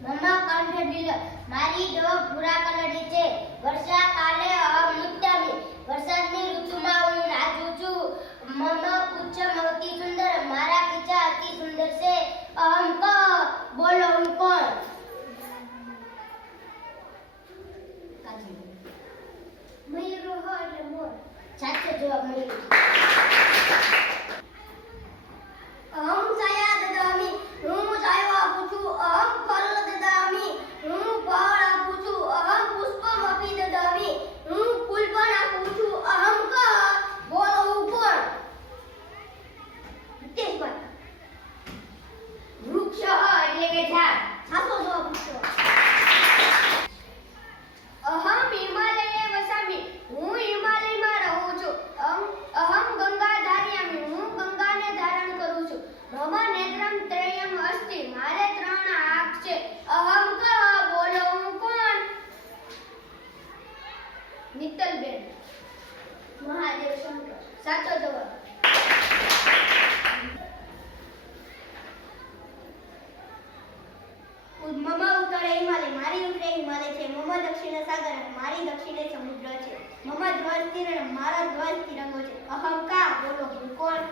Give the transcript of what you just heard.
મમ્મા કંઠ ઢીલો મારી ડોક ભૂરા કલરની છે વર્ષા કાલે અમૃતામી વરસાદની ઋતુમાં હું નાચું છું મમ્મા પૂછે મોતી સુંદર મારા પીછા અતિ સુંદર છે અહમ ક બોલો હું કોણ મયુર હો એટલે મોર સાચો જવાબ મયુર અહમ સાયા દદામી હું સાયો આપું છું અહમ ફળ દદામી હું ફળ આપું છું અહમ પુષ્પમ અપી દદામી હું ફૂલ પણ આપું છું અહમ ક બોલો હું કોણ હિતેશભાઈ વૃક્ષ એટલે કે ઝાડ સાચો જવાબ વૃક્ષ અહમ હિમાલયે વસામી હું હિમાલયમાં રહું છું અહમ ગંગા ધાર્યામી હું ગંગાને ધારણ કરું છું મમ નેત્રમ ત્રયમ અસ્તિ મારે 3 આંખ છે અહમ ક બોલો હું કોણ નિતલબેન મહાદેવ શંકર સાચો જવાબ મમ ઉત્તરે હિમાલય મારી ઉત્તરે હિમાલય છે મમ દક્ષિણે સાગર મારી દક્ષિણે સમુદ્ર છે મમ ધ્વજ તિરંગ મારા ધ્વજ તિરંગો છે અહમ કા બોલો હું કોણ